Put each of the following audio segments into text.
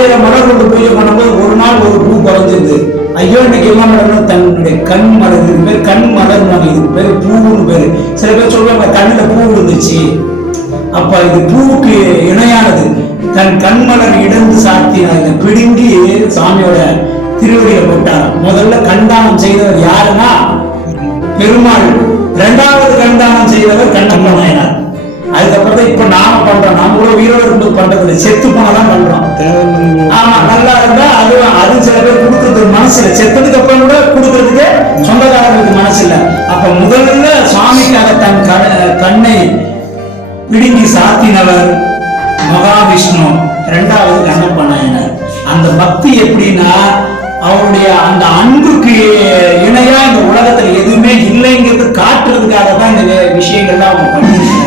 1000 மலர் கொண்டு பூஜை பண்ணும்போது ஒரு நாள் ஒரு பூ குறைஞ்சிருது. ஐயோ இன்னைக்கு என்ன பண்ணணும், தன்னுடைய கண் மலர் பேர், கண் மலர் இதுக்கு பேரு பூவுன்னு பேரு. சில பேர் சொல்றாங்க கண்ணுல பூ விழுந்துச்சு, அப்ப இது பூவுக்கு இணையானது. தன் கண்மலர் இடந்து சாத்தினா இதை பிடுங்கி சாமியோட திருவடியை போட்டார். முதல்ல கண்தானம் செய்தவர் யாருன்னா பெருமாள். 2வது கண்தானம் செய்தவர் கண்ணப்ப நாயனார். அதுக்கப்புறம் இப்ப நாம பண்றோம். நம்ம கூட உயிரோடு இருந்து பண்றதுல செத்து போனதான் பண்றோம். ஆமா, நல்லா இருந்தா அது சில பேர் கொடுக்கறதுக்கு மனசு இல்லை. செத்ததுக்கு அப்புறம் கூட கொடுக்கறதுக்கு சொந்தக்காரர்களுக்கு மனசு இல்லை. அப்ப முதல்ல சுவாமிக்காக தன் கண்ணை பிடுங்கி சாத்தினவர் மகாவிஷ்ணு, 2வது கண்ணப்ப நாயனார். அந்த பக்தி எப்படின்னா அவருடைய அந்த அன்புக்கு இணையா இந்த உலகத்துல எதுவுமே இல்லைங்கிறது காட்டுறதுக்காக தான் இந்த விஷயங்கள்லாம் அவங்க பண்ணிருக்காங்க.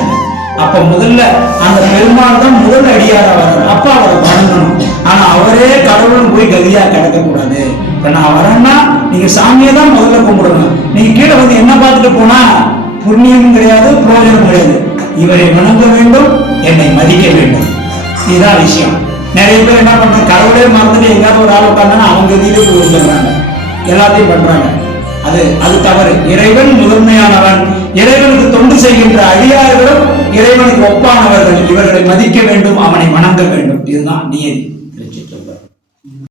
அப்ப முதல்ல அந்த பெருமாள் தான் முதல் அடியார் அவர். அப்ப அவரை வணங்கணும். ஆனா அவரே கடவுள்னு போய் கதியா கிடக்க கூடாது. இப்ப நான் வரேன்னா நீங்க சாமியை தான் முதல்ல கும்பிடணும். நீங்க கீழே வந்து என்ன பார்த்துட்டு போனா புண்ணியம் கிடையாது, பிரயோஜனம் கிடையாது. இவரை வணங்க வேண்டும், என்னை மதிக்க வேண்டும், இதுதான் விஷயம். நிறைய பேர் என்ன பண்றாங்க, கடவுளே மறந்துட்டு எங்கேயாவது ஒரு ஆள் உட்கார்ந்தாங்கன்னா அவங்க கதியிலே போய் வந்துடுறாங்க, எல்லாத்தையும் பண்றாங்க. அது தவறு. இறைவன் முதன்மையானவன். இறைவனுக்கு தொண்டு செய்கின்ற அடியார்களும் இறைவனுக்கு ஒப்பானவர்கள். இவர்களை மதிக்க வேண்டும், அவனை வணங்க வேண்டும். இதுதான் நியதி.